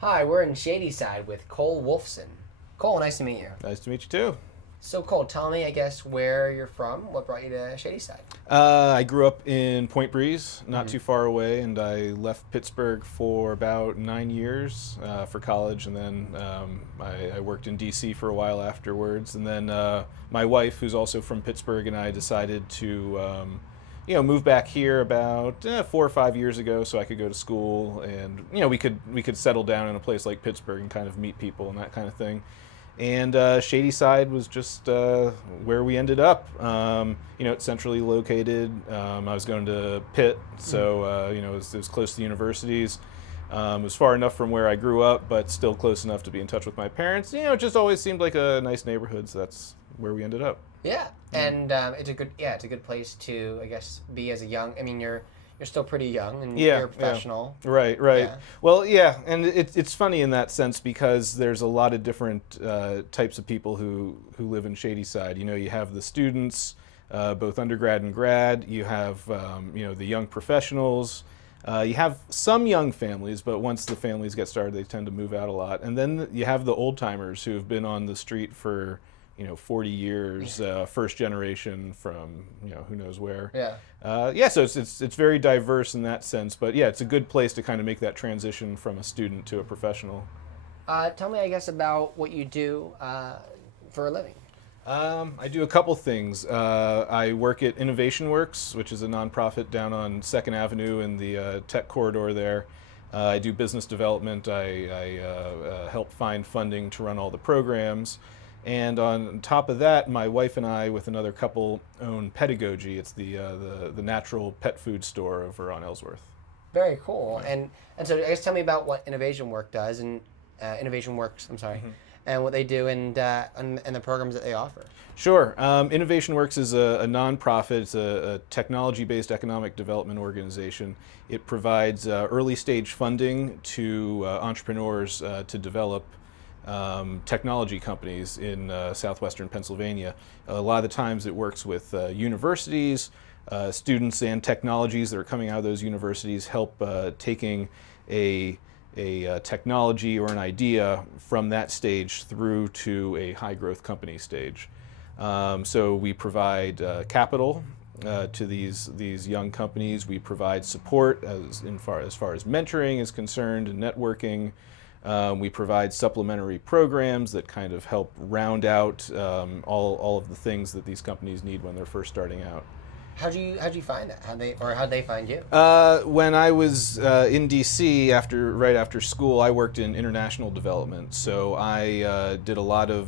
Hi, we're in Shadyside with Cole Wolfson. Cole, nice to meet you. Nice to meet you too. So, Cole, tell me, I guess, where you're from. What brought you to Shadyside? I grew up in Point Breeze, not too far away, and I left Pittsburgh for about 9 years for college, and then I worked in D.C. for a while afterwards. And then my wife, who's also from Pittsburgh, and I decided to move back here about 4 or 5 years ago, so I could go to school, and we could settle down in a place like Pittsburgh and kind of meet people and that kind of thing. And Shadyside was just where we ended up. It's centrally located. I was going to Pitt, so it was close to the universities. It was far enough from where I grew up, but still close enough to be in touch with my parents. It just always seemed like a nice neighborhood, so that's where we ended up. Yeah, and it's a good place to, I guess, be as a young. I mean, you're still pretty young, and you're a professional. Yeah. Right. Yeah. Well, yeah, and it's funny in that sense because there's a lot of different types of people who live in Shadyside. You have the students, both undergrad and grad. You have the young professionals. You have some young families, but once the families get started, they tend to move out a lot. And then you have the old timers who have been on the street for 40 years, first generation from who knows where. Yeah. So it's very diverse in that sense, but yeah, it's a good place to kind of make that transition from a student to a professional. Tell me, I guess, about what you do for a living. I do a couple things. I work at Innovation Works, which is a nonprofit down on 2nd Avenue in the tech corridor there. I do business development. I help find funding to run all the programs. And on top of that, my wife and I, with another couple, own Pedagogy. It's the natural pet food store over on Ellsworth. Very cool. And so, I guess, tell me about what Innovation Work does and Innovation Works. I'm sorry, and what they do and the programs that they offer. Sure. Innovation Works is a nonprofit. It's a technology-based economic development organization. It provides early stage funding to entrepreneurs to develop technology companies in southwestern Pennsylvania. A lot of the times it works with universities, students, and technologies that are coming out of those universities help taking a technology or an idea from that stage through to a high growth company stage. So we provide capital to these young companies. We provide support as far as mentoring is concerned and networking. We provide supplementary programs that kind of help round out all of the things that these companies need when they're first starting out. How'd you find that? How'd they find you? When I was in D.C. right after school, I worked in international development. So I did a lot of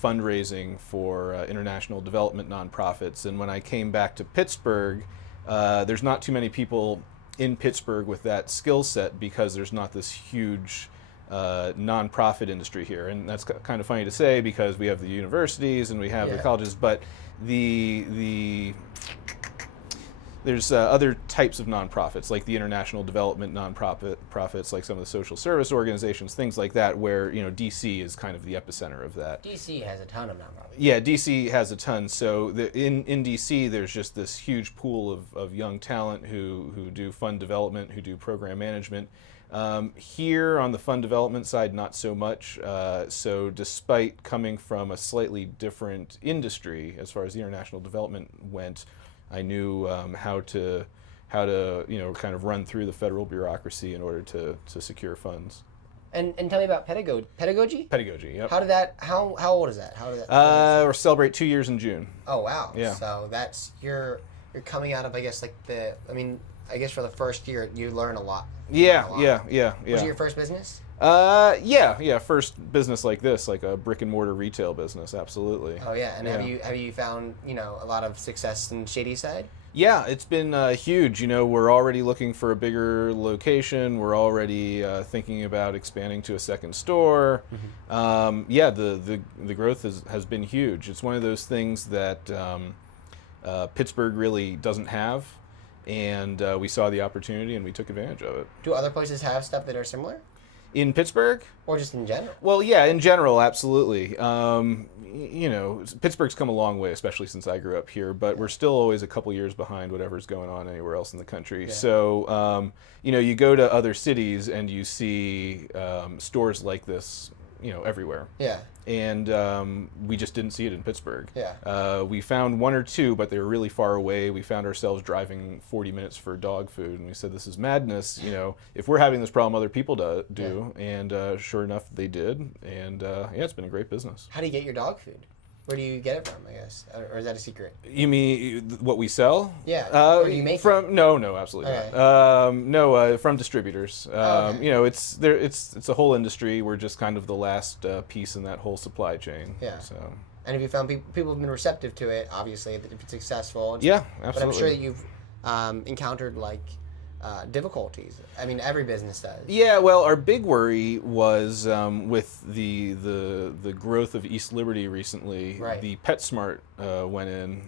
fundraising for international development nonprofits. And when I came back to Pittsburgh, there's not too many people in Pittsburgh with that skill set because there's not this huge nonprofit industry here. And that's kind of funny to say because we have the universities and we have the colleges, but there's other types of nonprofits, like the international development nonprofits, like some of the social service organizations, things like that, where DC is kind of the epicenter of that. DC has a ton of nonprofits. Yeah, DC has a ton. So in DC, there's just this huge pool of young talent who do fund development, who do program management. Here on the fund development side, not so much. So despite coming from a slightly different industry as far as the international development went, I knew how to kind of run through the federal bureaucracy in order to secure funds. And tell me about pedagogy. Pedagogy, yep. How old is that? We'll celebrate 2 years in June. Oh wow. Yeah. So that's you're coming out of, I guess, I guess for the first year you learn a lot. Yeah. Was it your first business? First business like this, like a brick and mortar retail business, absolutely. Oh yeah, and have you found a lot of success in Shadyside? Yeah, it's been huge. We're already looking for a bigger location. We're already thinking about expanding to a second store. The growth has been huge. It's one of those things that Pittsburgh really doesn't have. And we saw the opportunity and we took advantage of it. Do other places have stuff that are similar? In Pittsburgh? Or just in general? Well, yeah, in general, absolutely. Pittsburgh's come a long way, especially since I grew up here, but we're still always a couple years behind whatever's going on anywhere else in the country. Yeah. So, you go to other cities and you see stores like this, everywhere. Yeah. And we just didn't see it in Pittsburgh. Yeah. We found one or two, but they were really far away. We found ourselves driving 40 minutes for dog food, and we said, this is madness. If we're having this problem, other people do. Yeah. And sure enough, they did. And it's been a great business. How do you get your dog food? Where do you get it from, I guess? Or is that a secret? You mean what we sell? Yeah. Or do you make it? No, absolutely not. From distributors. Okay. It's a whole industry. We're just kind of the last piece in that whole supply chain. Yeah. So. And have you found people have been receptive to it? Obviously, if it's successful. Yeah, absolutely. But I'm sure that you've encountered difficulties. I mean, every business does. Yeah, well, our big worry was with the growth of East Liberty recently. Right. The PetSmart went in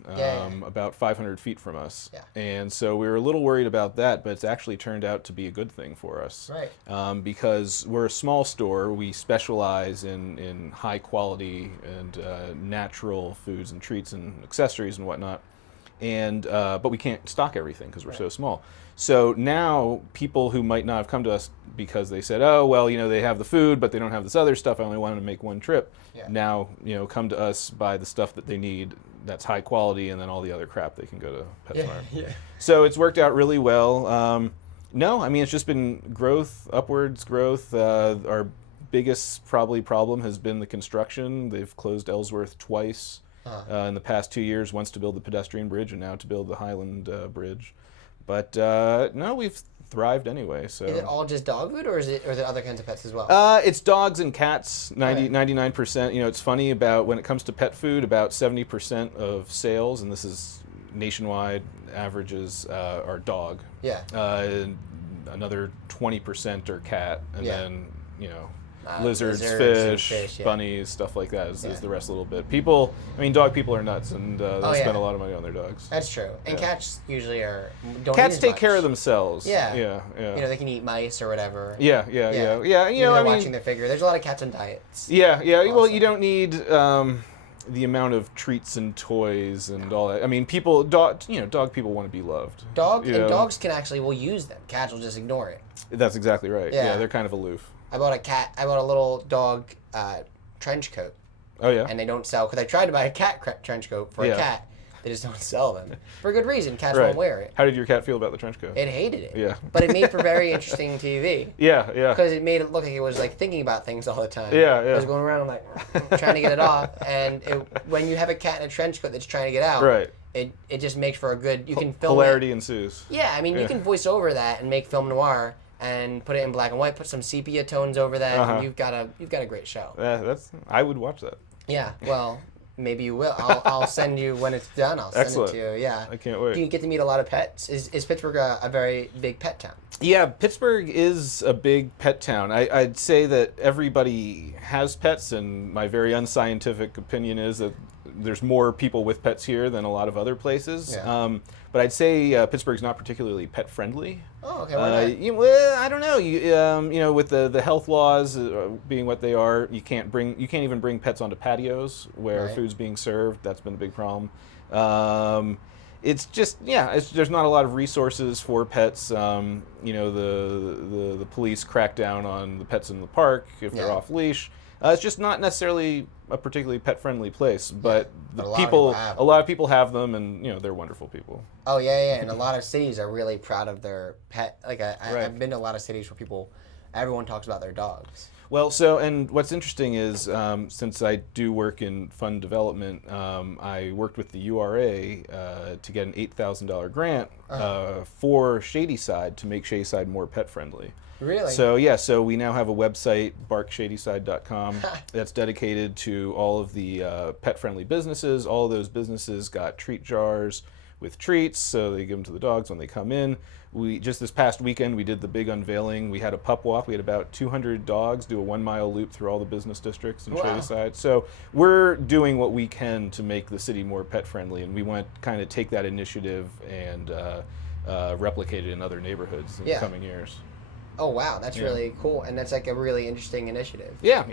about 500 feet from us. Yeah. And so we were a little worried about that, but it's actually turned out to be a good thing for us. Right. Because we're a small store, we specialize in high quality and natural foods and treats and accessories and whatnot. And but we can't stock everything because we're so small. So now people who might not have come to us because they said, oh, well, they have the food, but they don't have this other stuff. I only wanted to make one trip. Yeah. Now, come to us, buy the stuff that they need that's high quality, and then all the other crap they can go to PetSmart. Yeah. So it's worked out really well. No, I mean, it's just been growth, upwards growth. Our biggest probably problem has been the construction. They've closed Ellsworth twice. In the past 2 years, once to build the pedestrian bridge and now to build the Highland Bridge. But no, we've thrived anyway. So is it all just dog food, or is there other kinds of pets as well? It's dogs and cats, 99%. It's funny about when it comes to pet food, about 70% of sales, and this is nationwide averages, are dog. Yeah. Another 20% are cat, and then lizards, and fish, bunnies, stuff like that is the rest a little bit. Dog people are nuts, and they spend a lot of money on their dogs. That's true. And cats usually don't Cats eat as take much. care of themselves. Yeah. They can eat mice or whatever. Yeah. They're watching their figure. There's a lot of cats on diets. Yeah. Well, you don't need the amount of treats and toys and all that. I mean, dog people want to be loved. Dogs will use them. Cats will just ignore it. That's exactly right. Yeah. They're kind of aloof. I bought a little dog trench coat. Oh, yeah? And they don't sell, because I tried to buy a cat trench coat for a cat. They just don't sell them. For good reason. Cats won't wear it. How did your cat feel about the trench coat? It hated it. Yeah. But it made for very interesting TV. Yeah. Because it made it look like it was thinking about things all the time. Yeah. I was going around trying to get it off. And when you have a cat in a trench coat that's trying to get out, it just makes for a good, you can film hilarity enses. Yeah, I mean, you can voice over that and make film noir and put it in black and white, put some sepia tones over that, and you've got a great show. I would watch that. Yeah, well, maybe you will. I'll send you when it's done. I'll send it to you. Yeah, I can't wait. Do you get to meet a lot of pets? Is Pittsburgh a very big pet town? Yeah, Pittsburgh is a big pet town. I'd say that everybody has pets, and my very unscientific opinion is that there's more people with pets here than a lot of other places. Yeah. But I'd say Pittsburgh's not particularly pet friendly. Oh, okay. Why not? Well, I don't know. With the health laws being what they are, you can't even bring pets onto patios where food's being served. That's been a big problem. It's just there's not a lot of resources for pets. The police crack down on the pets in the park if they're off leash. It's just not necessarily a particularly pet-friendly place, but a lot of people have them, and they're wonderful people. Oh yeah, and a lot of cities are really proud of their pet. I've been to a lot of cities where everyone talks about their dogs. Well, and what's interesting is since I do work in fund development, I worked with the URA to get an $8,000 grant for Shadyside to make Shadyside more pet-friendly. Really? So we now have a website, barkshadyside.com, that's dedicated to all of the pet-friendly businesses. All of those businesses got treat jars with treats, so they give them to the dogs when they come in. Just this past weekend, we did the big unveiling. We had a pup walk. We had about 200 dogs do a 1-mile loop through all the business districts in Shadyside. So we're doing what we can to make the city more pet-friendly, and we want to kind of take that initiative and replicate it in other neighborhoods in the coming years. Oh wow, that's really cool, and that's like a really interesting initiative. Yeah.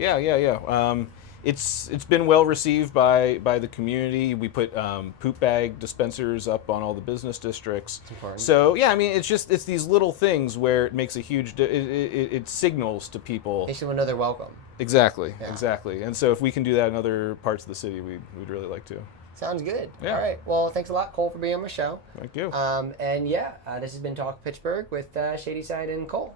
It's been well received by the community. We put poop bag dispensers up on all the business districts. That's important. So yeah, I mean, it's these little things where it makes a huge it signals to people. Makes them know they're welcome. Exactly, Yeah. exactly. And so if we can do that in other parts of the city, we'd really like to. Sounds good. Yeah. All right. Well, thanks a lot, Cole, for being on my show. Thank you. And yeah, this has been Talk Pittsburgh with Shadyside and Cole.